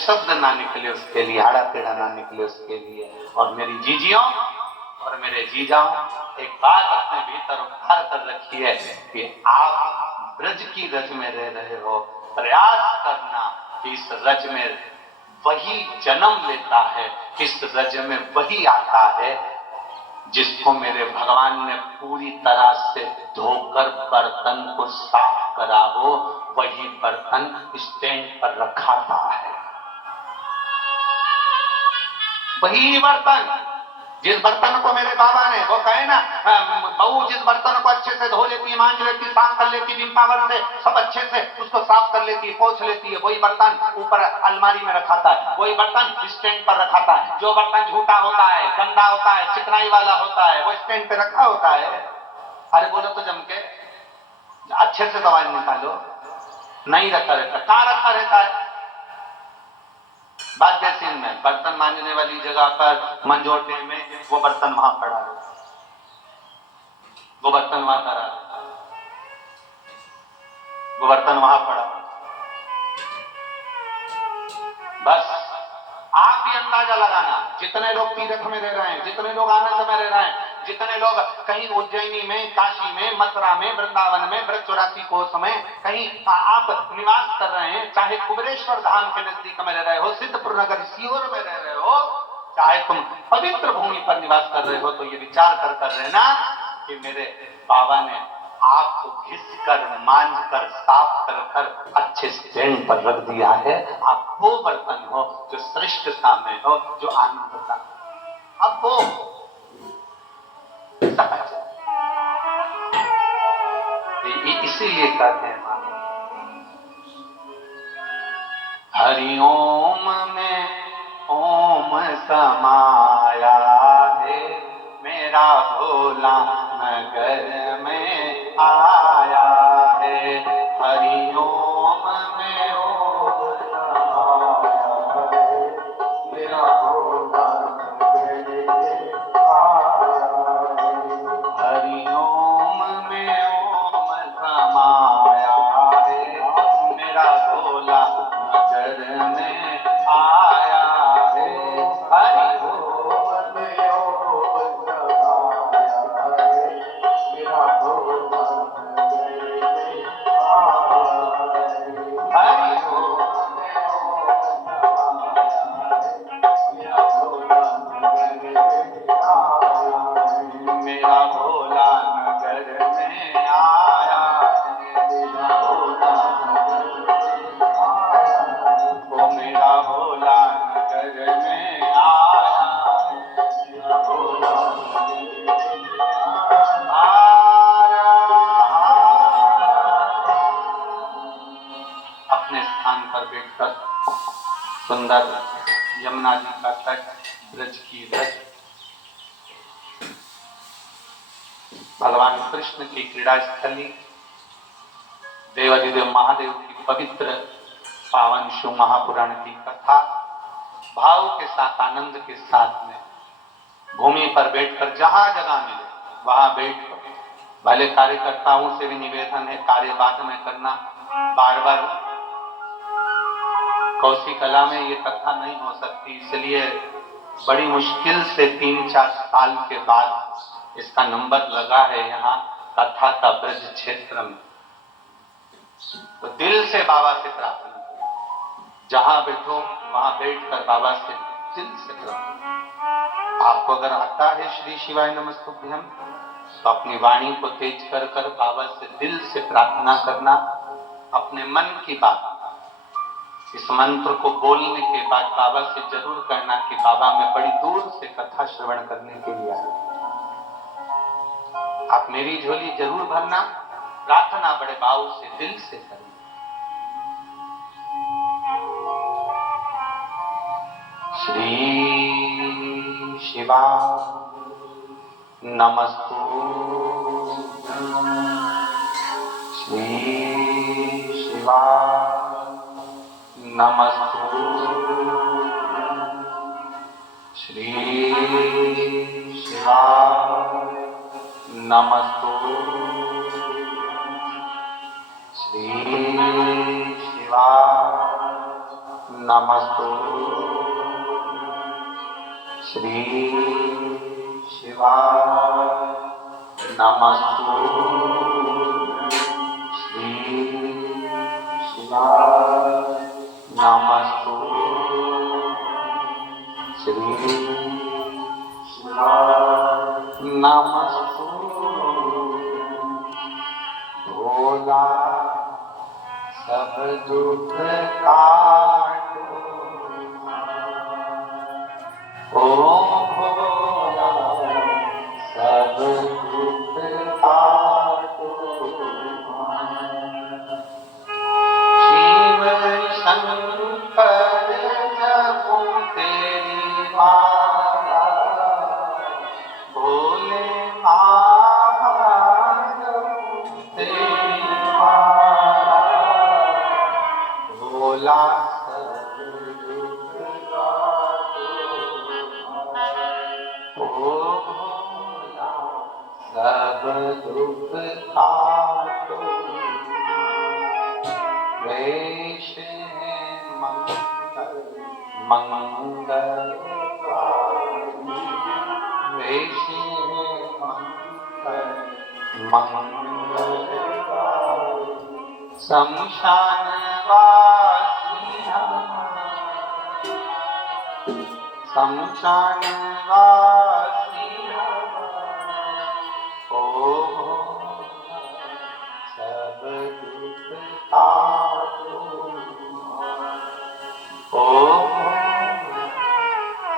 शब्द ना निकले उसके लिए, हाड़ा पेड़ा ना निकले उसके लिए। और मेरी जीजियों और मेरे जीजाओं, एक बात अपने भीतर उतार कर रखी है कि आप ब्रज की रज में रह रहे हो, प्रयास करना कि इस रज में वही जन्म लेता है, इस रज में वही आता है जिसको मेरे भगवान ने पूरी तरह से धोकर बर्तन को साफ करा हो, वही बर्तन स्टैंड पर रखाता है। वही बर्तन, जिस बर्तन को मेरे बाबा ने, वो कहे ना बहू जिस बर्तन को अच्छे से धो लेती है, मांज लेती, साफ कर लेती, विम पावर से सब अच्छे से उसको साफ कर लेती, पोंछ लेती है, वही बर्तन ऊपर अलमारी में रखाता है, वही बर्तन स्टैंड पर रखाता है। जो बर्तन झूठा होता है, गंदा होता है, चिकनाई वाला होता है, वो स्टैंड पे रखा होता है। अरे बोलो तो जम के, अच्छे से दवाई निकालो, नहीं रखा रहता। कहां रखा रहता है? बाद बेसिन में, बर्तन मांजने वाली जगह पर मंजोटे में वो बर्तन वहां पड़ा है, वो बर्तन वहां पड़ा, वो बर्तन वहां पड़ा। बस आप भी अंदाजा लगाना, जितने लोग तीर्थ में रह रहे हैं, जितने लोग आनंद में रह रहे हैं, जितने लोग कहीं उज्जैनी में, काशी में, मथुरा में, वृंदावन में, ब्रज 84 कोस में कहीं आप निवास कर रहे हैं, चाहे कुबेरेश्वर धाम के नजदीक में रह रहे हो, सिद्धपुर नगर सीहोर में रह रहे हो, चाहे तुम पवित्र भूमि पर निवास कर रहे हो, तो ये विचार कर रहना कि मेरे बाबा ने आपको घिस कर, मांझ कर, साफ कर कर अच्छे स्टैंड पर रख दिया है। आप वो बर्तन हो जो श्रेष्ठता में हो, जो आनंदता। अब वो इसीलिए कहते हैं हरिओम में ओम समाया है, मेरा भोला नगर में आया है। हरिओम में ओम समाया है, मेरा भोला नगर में आया है। हरिओम में ओम समाया है, मेरा भोला नगर में आया है। हरिओम में ओम समाया है, मेरा भोला नगर में आया है। हरिओम में ओम समाया है, मेरा भोला नगर में आया है। मेरा भोला नगर में आया है, मेरा भोला नगर में आया है। ओ मेरा भोला नगर में आया है, मेरा भोला नगर में आया है। अपने स्थान पर बैठकर सुंदर यमुना जी का तट, ब्रज की रज, भगवान कृष्ण की क्रीड़ा स्थली, देवाधिदेव महादेव की पवित्र पावन शिव महापुराण की कथा भाव के साथ, आनंद के साथ में भूमि पर बैठकर, जहां जगह मिले वहां बैठकर, भले कार्यकर्ताओं से भी निवेदन है कार्य बाद में करना, बार बार कौशी कला में ये कथा नहीं हो सकती, इसलिए बड़ी मुश्किल से 3-4 साल के बाद इसका नंबर लगा है यहाँ कथा का ब्रज क्षेत्र में। तो दिल से बाबा से प्रार्थना, जहां बैठो वहां बैठकर बाबा से दिल से प्रार्थना। आपको अगर आता है श्री शिवाय नमस्तुभ्यम, तो अपनी वाणी को तेज कर कर बाबा से दिल से प्रार्थना करना, अपने मन की बात। इस मंत्र को बोलने के बाद बाबा से जरूर कहना कि बाबा मैं बड़ी दूर से कथा श्रवण करने के लिए आया, आप मेरी झोली जरूर भरना। प्रार्थना बड़े भाव से दिल से करना। श्री शिवा नमस्तु, श्री शिवा नमस्तु, श्री शिवा नमस्तु, श्री शिवा नमस्तु श्री शिवाय, नमस्तु श्री शिवाय, नमस्तु श्री शिवाय, नमस्तु भोला सब दुख काटो, ओ भोला सब दुख काटो। शिव शंकर जपो तेरी माला, भोले महादेव तेरी माला, भोला सब दुख काटो, ओ भोला सब दुख काटो। वेश है मंगल मंगलकारी, वेश है मंगल मंगलकारी, शमशान वासी हम, शमशान वासी हम, ओ सब दुख काटो, ओ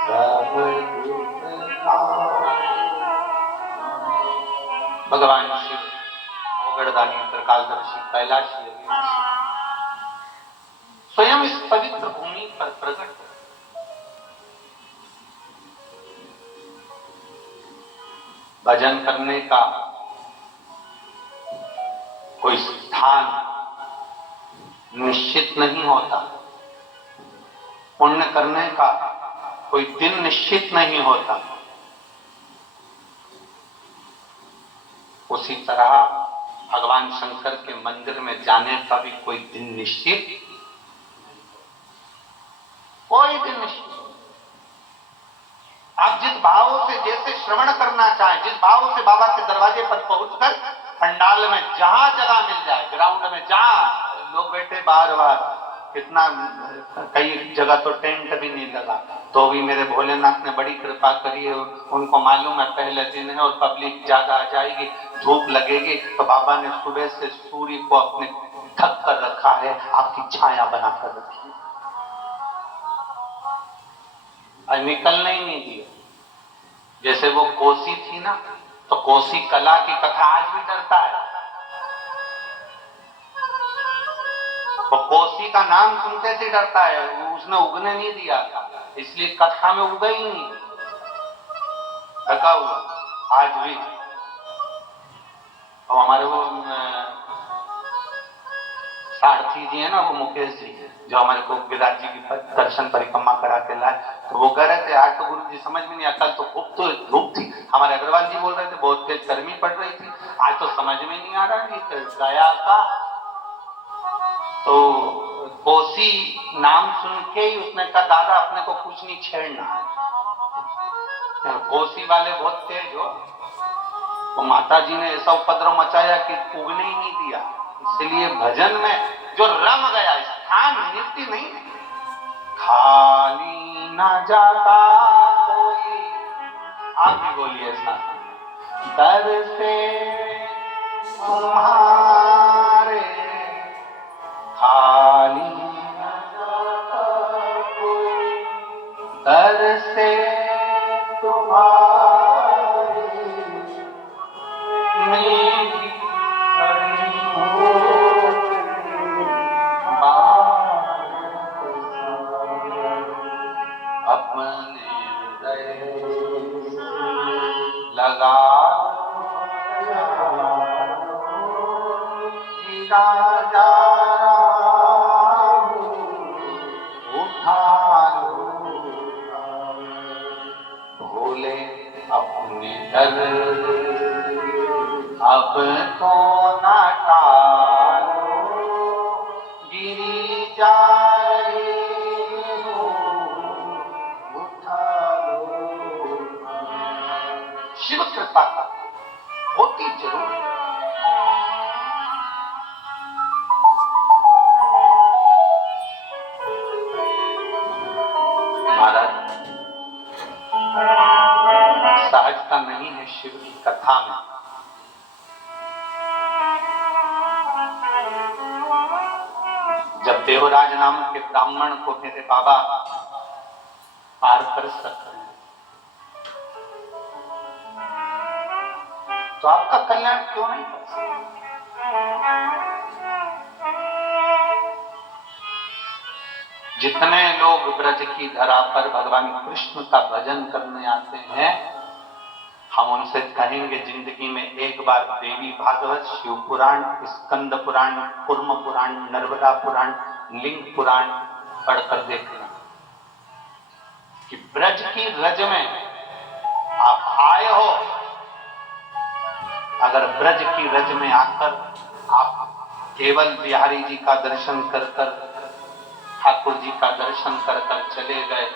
सब दुख काटो। भगवान शिव ओगड़दानी त्रिकालदर्शी कैलाशी स्वयं इस पवित्र भूमि पर प्रकट हो। भजन करने का कोई स्थान निश्चित नहीं होता, पुण्य करने का कोई दिन निश्चित नहीं होता। उसी तरह भगवान शंकर के मंदिर में जाने का भी कोई दिन निश्चित, कोई दिन निश्चित। आप जिस भाव से जैसे श्रवण करना चाहें, जिस भाव से बाबा के दरवाजे पर पहुंचकर पंडाल में जहां जगह मिल जाए, ग्राउंड में जहां लोग बैठे बार बार, कितना कई जगह तो टेंट भी नहीं लगा, तो भी मेरे भोलेनाथ ने बड़ी कृपा करी है। उनको मालूम है पहले दिन है और पब्लिक ज्यादा आ जाएगी, धूप लगेगी, तो बाबा ने सुबह से सूर्य को अपने ढक कर रखा है, आपकी छाया बनाकर रखी है, और निकलने ही नहीं दिया। जैसे वो कोसी थी ना, तो कोसी कला की कथा आज भी डरता है। वो कोसी का नाम सुनते से डरता है, उसने उगने नहीं दिया था, इसलिए कथा में उगा ही नहीं, ढका हुआ आज भी। और हमारे वो सारथी जी है ना, वो मुकेश जी, जो हमारे को विराट जी की दर्शन परिक्रमा करा के लाए, तो वो कह रहे थे आज तो गुरु जी समझ में नहीं आता, तो खूब तो धूप थी। हमारे अग्रवाल जी बोल रहे थे बहुत तेज गर्मी पड़ रही थी, आज तो समझ में नहीं आ रहा कि गया का। तो कोसी नाम सुन के ही उसने कहा दादा अपने को कुछ नहीं छेड़ना, कोसी वाले बहुत तेज हो। तो माता जी ने ऐसा उपद्रव मचाया कि उगने ही नहीं दिया। इसलिए भजन में जो रम गया, स्थान नित्य नहीं, खाली न जाता कोई, आप भी बोलिए साथ में, दर से तुम्हारे खाली न जाता कोई, दर से तुम्हारे मेरी अपने हृदय लगा राजा उठा भोले अपने दर अब तो न टालो, गिरी जा रही कृपा होती जरूर है। महाराज, सहजता नहीं है शिव की कथा में। जब देवराज नाम के ब्राह्मण को मेरे बाबा पार कर सकते हैं, तो आपका कल्याण क्यों नहीं कर सकते? जितने लोग ब्रज की धरा पर भगवान कृष्ण का भजन करने आते हैं, हम उनसे कहेंगे जिंदगी में एक बार देवी भागवत, शिव पुराण, स्कंद पुराण, कुर्म पुराण, नर्मदा पुराण, लिंग पुराण पढ़कर देखना कि ब्रज की रज में आप आए हो। अगर ब्रज की रज में आकर आप केवल बिहारी जी का दर्शन कर कर, ठाकुर जी का दर्शन कर कर चले गए,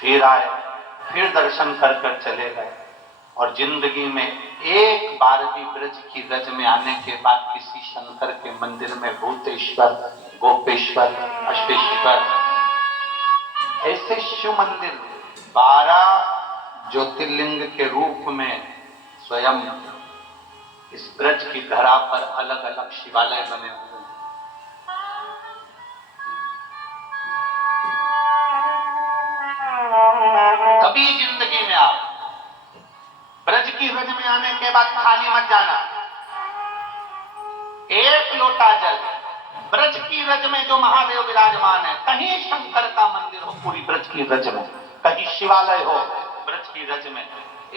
फिर आए, फिर दर्शन कर कर चले गए, और जिंदगी में एक बार भी ब्रज की रज में आने के बाद किसी शंकर के मंदिर में भूतेश्वर, गोपेश्वर, अश्वेश्वर ऐसे शिव मंदिर 12 ज्योतिर्लिंग के रूप में स्वयं इस ब्रज की धरा पर अलग अलग शिवालय बने हुए हैं। कभी जिंदगी में आप ब्रज की रज में आने के बाद खाली मत जाना। एक लोटा जल, ब्रज की रज में जो महादेव विराजमान है, कहीं शंकर का मंदिर हो पूरी ब्रज की रज में, कहीं शिवालय हो ब्रज की रज में,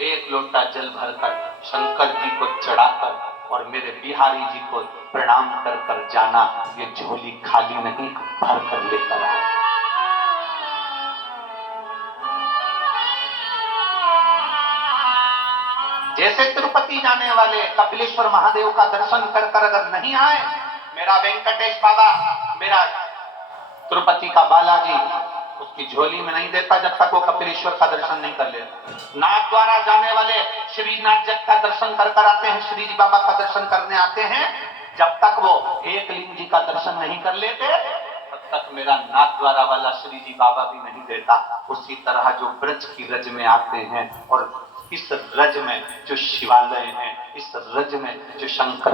एक लोटा जल भरकर शंकर जी को चढ़ाकर और मेरे बिहारी जी को प्रणाम कर कर जाना। ये झोली खाली नहीं, भर कर लेकर आओ। जैसे तिरुपति जाने वाले कपिलेश्वर महादेव का दर्शन कर कर अगर नहीं आए, मेरा वेंकटेश बाबा, मेरा तिरुपति का बालाजी उसकी झोली में नहीं देता जब तक वो कपिलेश्वर का दर्शन नहीं कर लेता। नाथ द्वारा जाने वाले श्रीनाथ जी का दर्शन कर कर आते हैं, श्री जी बाबा का दर्शन करने आते हैं, जब तक वो एक लिंग जी का दर्शन नहीं कर लेते तब तक मेरा नाथ द्वारा वाला श्री जी बाबा भी नहीं देता। उसी तरह जो ब्रज की रज में आते हैं और इस रज में जो शिवालय है, इस रज में जो शंकर